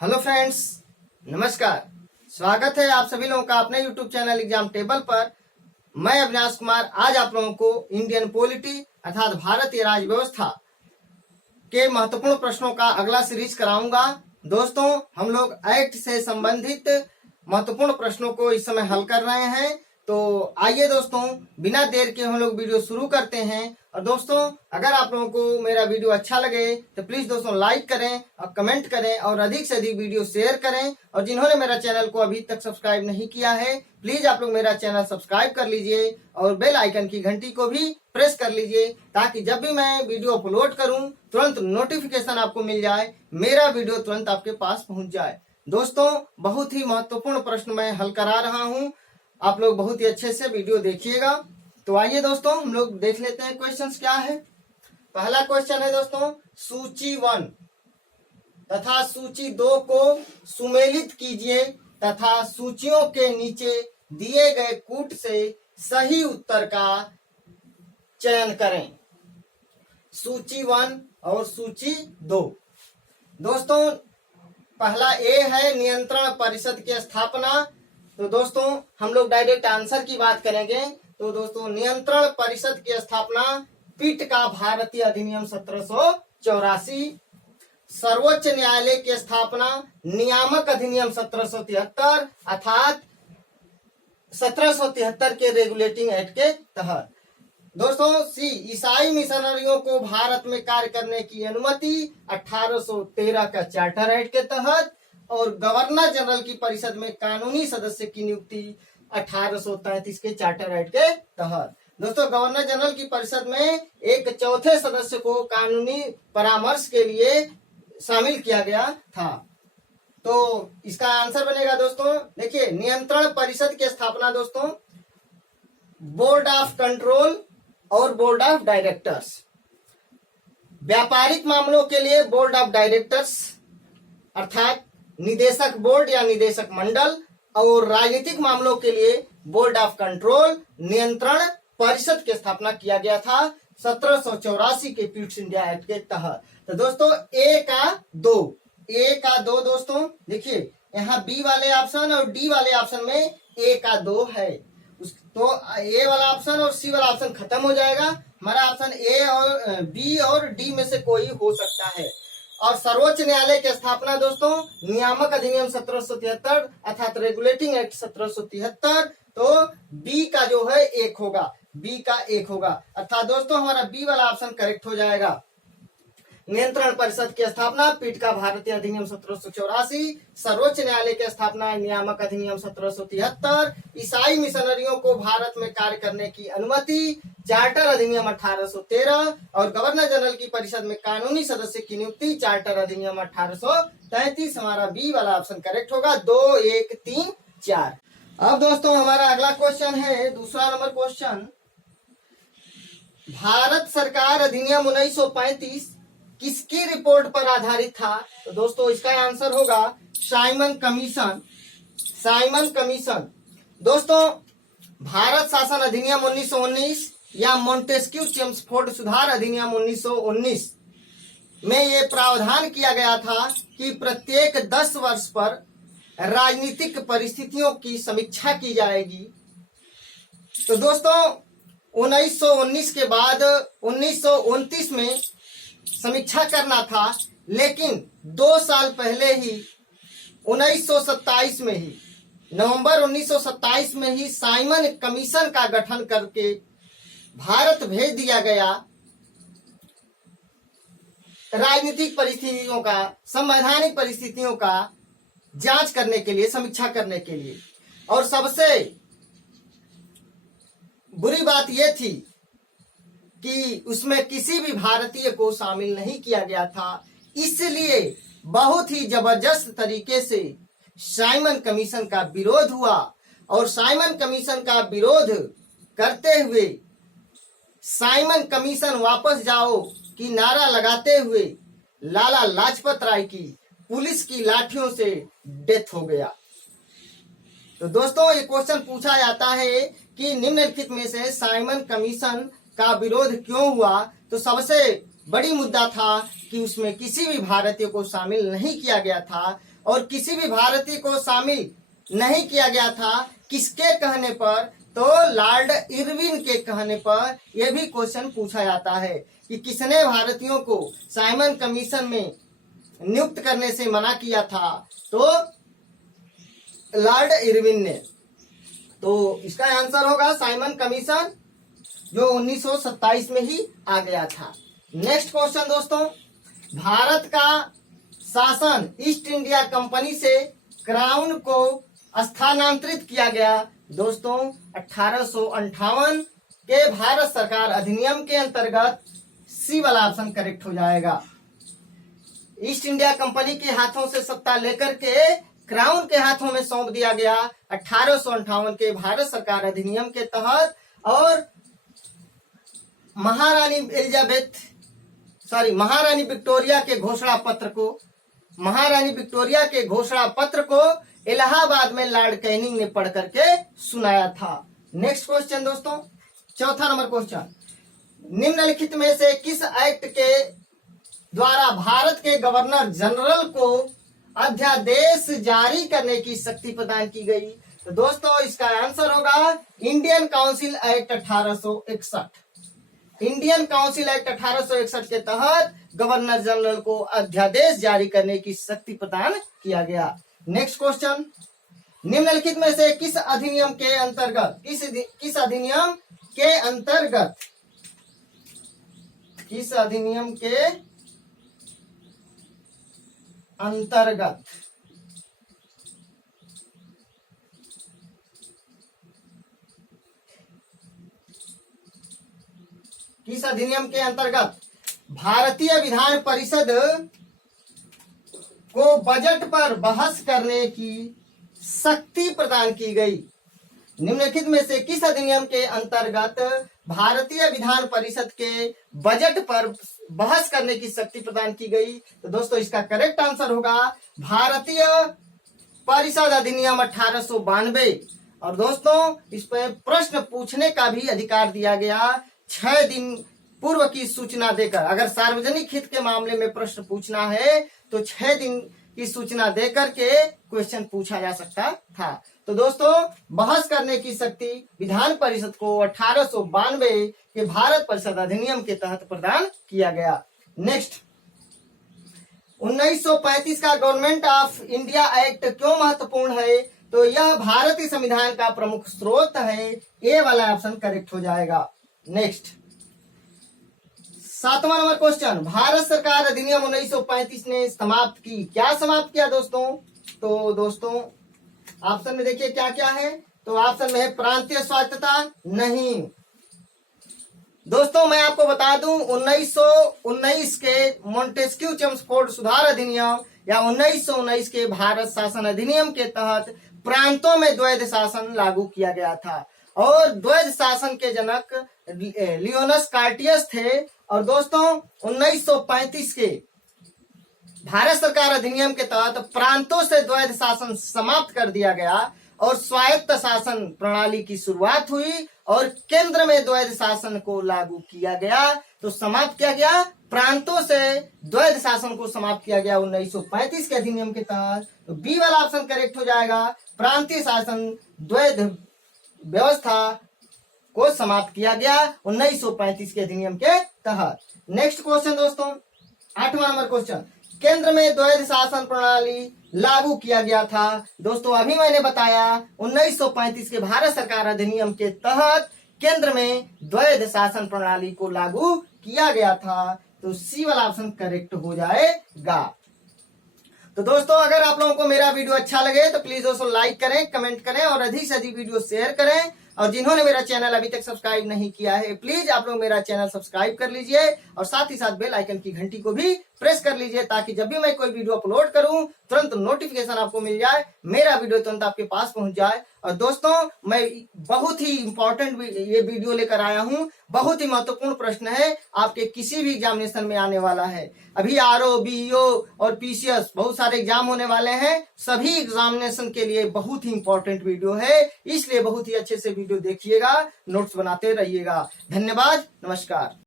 Hello friends, नमस्कार। स्वागत है आप सभी लोगों का अपने यूट्यूब चैनल एग्जाम टेबल पर। मैं अविनाश कुमार आज आप लोगों को इंडियन पॉलिटी अर्थात भारतीय राज्य व्यवस्था के महत्वपूर्ण प्रश्नों का अगला सीरीज कराऊंगा। दोस्तों, हम लोग एक्ट से संबंधित महत्वपूर्ण प्रश्नों को इस समय हल कर रहे हैं। तो आइए दोस्तों, बिना देर के हम लोग वीडियो शुरू करते हैं। और दोस्तों, अगर आप लोगों को मेरा वीडियो अच्छा लगे तो प्लीज दोस्तों लाइक करें और कमेंट करें और अधिक से अधिक वीडियो शेयर करें। और जिन्होंने मेरा चैनल को अभी तक सब्सक्राइब नहीं किया है, प्लीज आप लोग मेरा चैनल सब्सक्राइब कर लीजिए और बेल आइकन की घंटी को भी प्रेस कर लीजिए, ताकि जब भी मैं वीडियो अपलोड करूं तुरंत नोटिफिकेशन आपको मिल जाए, मेरा वीडियो तुरंत आपके पास पहुंच जाए। दोस्तों, बहुत ही महत्वपूर्ण प्रश्न मैं हल करा रहा हूं, आप लोग बहुत ही अच्छे से वीडियो देखिएगा। तो आइए दोस्तों, हम लोग देख लेते हैं क्वेश्चंस क्या है। पहला क्वेश्चन है दोस्तों, सूची 1 तथा सूची 2 को सुमेलित कीजिए तथा सूचियों के नीचे दिए गए कूट से सही उत्तर का चयन करें। सूची 1 और सूची 2। दोस्तों, पहला ए है नियंत्रण परिषद की स्थापना। तो दोस्तों, हम लोग डायरेक्ट आंसर की बात करेंगे। तो दोस्तों, नियंत्रण परिषद की स्थापना पिट का भारतीय अधिनियम 1784। सर्वोच्च न्यायालय की स्थापना नियामक अधिनियम 1773 अर्थात 1773 के रेगुलेटिंग एक्ट के तहत। दोस्तों, सी ईसाई मिशनरियों को भारत में कार्य करने की अनुमति 1813 का चार्टर एक्ट के तहत। और गवर्नर जनरल की परिषद में कानूनी सदस्य की नियुक्ति 1833 के चार्टर एक्ट के तहत। दोस्तों, गवर्नर जनरल की परिषद में एक चौथे सदस्य को कानूनी परामर्श के लिए शामिल किया गया था। तो इसका आंसर बनेगा दोस्तों, देखिए, नियंत्रण परिषद की स्थापना दोस्तों बोर्ड ऑफ कंट्रोल और बोर्ड ऑफ डायरेक्टर्स। व्यापारिक मामलों के लिए बोर्ड ऑफ डायरेक्टर्स अर्थात निदेशक बोर्ड या निदेशक मंडल, और राजनीतिक मामलों के लिए बोर्ड ऑफ कंट्रोल नियंत्रण परिषद की स्थापना किया गया था 1784 के पिट्स इंडिया एक्ट के तहत। तो दोस्तों, ए का दो दोस्तों, देखिए यहाँ बी वाले ऑप्शन और डी वाले ऑप्शन में ए का 2 है। तो ए वाला ऑप्शन और सी वाला ऑप्शन खत्म हो जाएगा। हमारा ऑप्शन ए और बी और डी में से कोई हो सकता है। और सर्वोच्च न्यायालय की स्थापना दोस्तों नियामक अधिनियम 1773 अर्थात रेगुलेटिंग एक्ट 1773। तो बी का जो है 1 होगा, बी का 1 होगा, अर्थात दोस्तों हमारा बी वाला ऑप्शन करेक्ट हो जाएगा। नियंत्रण परिषद की स्थापना पीठ का भारतीय अधिनियम 1784, सर्वोच्च न्यायालय की स्थापना नियामक अधिनियम 1773, ईसाई मिशनरियों को भारत में कार्य करने की अनुमति चार्टर अधिनियम 1813 और गवर्नर जनरल की परिषद में कानूनी सदस्य की नियुक्ति चार्टर अधिनियम 1833। हमारा बी वाला ऑप्शन करेक्ट होगा। 2, 1, 3, 4। अब दोस्तों, हमारा अगला क्वेश्चन है, दूसरा नंबर क्वेश्चन, भारत सरकार अधिनियम 1935 किसकी रिपोर्ट पर आधारित था? तो दोस्तों, इसका आंसर होगा साइमन कमीशन। Simon commission. दोस्तों, भारत शासन अधिनियम 1919 या मोंटेस्क्यू चेम्सफोर्ड सुधार अधिनियम 1919 में ये प्रावधान किया गया था कि प्रत्येक 10 वर्ष पर राजनीतिक परिस्थितियों की समीक्षा की जाएगी। तो दोस्तों, 1919 के बाद 1929 में समीक्षा करना था, लेकिन 2 साल पहले ही 1927 में ही नवंबर 1927 में ही साइमन कमीशन का गठन करके भारत भेज दिया गया राजनीतिक परिस्थितियों का, संवैधानिक परिस्थितियों का जांच करने के लिए, समीक्षा करने के लिए। और सबसे बुरी बात यह थी कि उसमें किसी भी भारतीय को शामिल नहीं किया गया था, इसलिए बहुत ही जबरदस्त तरीके से साइमन कमीशन का विरोध हुआ। और साइमन कमीशन का विरोध करते हुए साइमन कमीशन वापस जाओ की नारा लगाते हुए लाला लाजपत राय की पुलिस की लाठियों से डेथ हो गया। तो दोस्तों, ये क्वेश्चन पूछा जाता है कि निम्नलिखित में से साइमन कमीशन का विरोध क्यों हुआ? तो सबसे बड़ी मुद्दा था कि उसमें किसी भी भारतीय को शामिल नहीं किया गया था। और किसी भी भारतीय को शामिल नहीं किया गया था किसके कहने पर? तो लॉर्ड इरविन के कहने पर। यह भी क्वेश्चन पूछा जाता है कि किसने भारतीयों को साइमन कमीशन में नियुक्त करने से मना किया था? तो लॉर्ड इरविन ने। तो इसका आंसर होगा साइमन कमीशन, जो 1927 में ही आ गया था। नेक्स्ट क्वेश्चन दोस्तों, भारत का शासन ईस्ट इंडिया कंपनी से क्राउन को स्थानांतरित किया गया दोस्तों 1858 के भारत सरकार अधिनियम के अंतर्गत। सी वाला ऑप्शन करेक्ट हो जाएगा। ईस्ट इंडिया कंपनी के हाथों से सत्ता लेकर के क्राउन के हाथों में सौंप दिया गया 1858 के भारत सरकार अधिनियम के तहत। और महारानी विक्टोरिया के घोषणा पत्र को इलाहाबाद में लॉर्ड कैनिंग ने पढ़ करके सुनाया था। नेक्स्ट क्वेश्चन दोस्तों, चौथा नंबर क्वेश्चन, निम्नलिखित में से किस एक्ट के द्वारा भारत के गवर्नर जनरल को अध्यादेश जारी करने की शक्ति प्रदान की गई? तो दोस्तों इसका आंसर होगा Indian council act 1861। Indian council act 1861 के तहत गवर्नर जनरल को अध्यादेश जारी करने की शक्ति प्रदान किया गया। नेक्स्ट क्वेश्चन, निम्नलिखित में से किस अधिनियम के अंतर्गत भारतीय विधान परिषद को बजट पर बहस करने की शक्ति प्रदान की गई? निम्नलिखित में से किस अधिनियम के अंतर्गत भारतीय विधान परिषद के बजट पर बहस करने की शक्ति प्रदान की गई? तो दोस्तों इसका करेक्ट आंसर होगा भारतीय परिषद अधिनियम 1892। और दोस्तों इस पर प्रश्न पूछने का भी अधिकार दिया गया 6 दिन पूर्व की सूचना देकर। अगर सार्वजनिक हित के मामले में प्रश्न पूछना है तो 6 दिन की सूचना देकर के क्वेश्चन पूछा जा सकता था। तो दोस्तों बहस करने की शक्ति विधान परिषद को 1892 के भारत परिषद अधिनियम के तहत प्रदान किया गया। नेक्स्ट, 1935 का गवर्नमेंट ऑफ इंडिया एक्ट क्यों महत्वपूर्ण है? तो यह भारतीय संविधान का प्रमुख स्रोत है। ए वाला ऑप्शन करेक्ट हो जाएगा। नेक्स्ट, 7वां नंबर क्वेश्चन, भारत सरकार अधिनियम 1935 ने समाप्त की। क्या समाप्त किया दोस्तों? तो दोस्तों ऑप्शन में देखिए क्या क्या है। तो ऑप्शन में है प्रांतीय स्वायत्तता, नहीं। दोस्तों मैं आपको बता दूं 1919 के मोंटेस्क्यू चेम्सफोर्ड सुधार अधिनियम या 1919 के भारत शासन अधिनियम के तहत प्रांतों में द्वैध शासन लागू किया गया था। और द्वैध शासन के जनक लियोनस कार्टियस थे। और दोस्तों 1935 के भारत सरकार अधिनियम के तहत प्रांतों से द्वैध शासन समाप्त कर दिया गया और स्वायत्त शासन प्रणाली की शुरुआत हुई और केंद्र में द्वैध शासन को लागू किया गया। तो समाप्त किया गया प्रांतों से द्वैध शासन को समाप्त किया गया 1935 के अधिनियम के तहत। तो बी वाला ऑप्शन करेक्ट हो जाएगा। प्रांतीय शासन द्वैध व्यवस्था को समाप्त किया गया 1935 के अधिनियम के तहत। नेक्स्ट क्वेश्चन दोस्तों, 8वां नंबर क्वेश्चन, केंद्र में द्वैध शासन प्रणाली लागू किया गया था। दोस्तों अभी मैंने बताया 1935 के भारत सरकार अधिनियम के तहत केंद्र में द्वैध शासन प्रणाली को लागू किया गया था। तो सी वाला ऑप्शन करेक्ट हो जाएगा। तो दोस्तों अगर आप लोगों को मेरा वीडियो अच्छा लगे तो प्लीज दोस्तों लाइक करें, कमेंट करें और अधिक से अधिक वीडियो शेयर करें। और जिन्होंने मेरा चैनल अभी तक सब्सक्राइब नहीं किया है प्लीज आप लोग मेरा चैनल सब्सक्राइब कर लीजिए और साथ ही साथ बेल आइकन की घंटी को भी प्रेस कर लीजिए ताकि जब भी मैं कोई वीडियो अपलोड करूं तुरंत नोटिफिकेशन आपको मिल जाए, मेरा वीडियो तुरंत आपके पास पहुंच जाए। और दोस्तों मैं बहुत ही इंपॉर्टेंट ये वीडियो लेकर आया हूं, बहुत ही महत्वपूर्ण प्रश्न है, आपके किसी भी एग्जामिनेशन में आने वाला है। अभी आरओ, बीईओ और पीसीएस बहुत सारे एग्जाम होने वाले हैं, सभी एग्जामिनेशन के लिए बहुत ही इंपॉर्टेंट वीडियो है, इसलिए बहुत ही अच्छे से वीडियो देखिएगा, नोट्स बनाते रहिएगा। धन्यवाद, नमस्कार।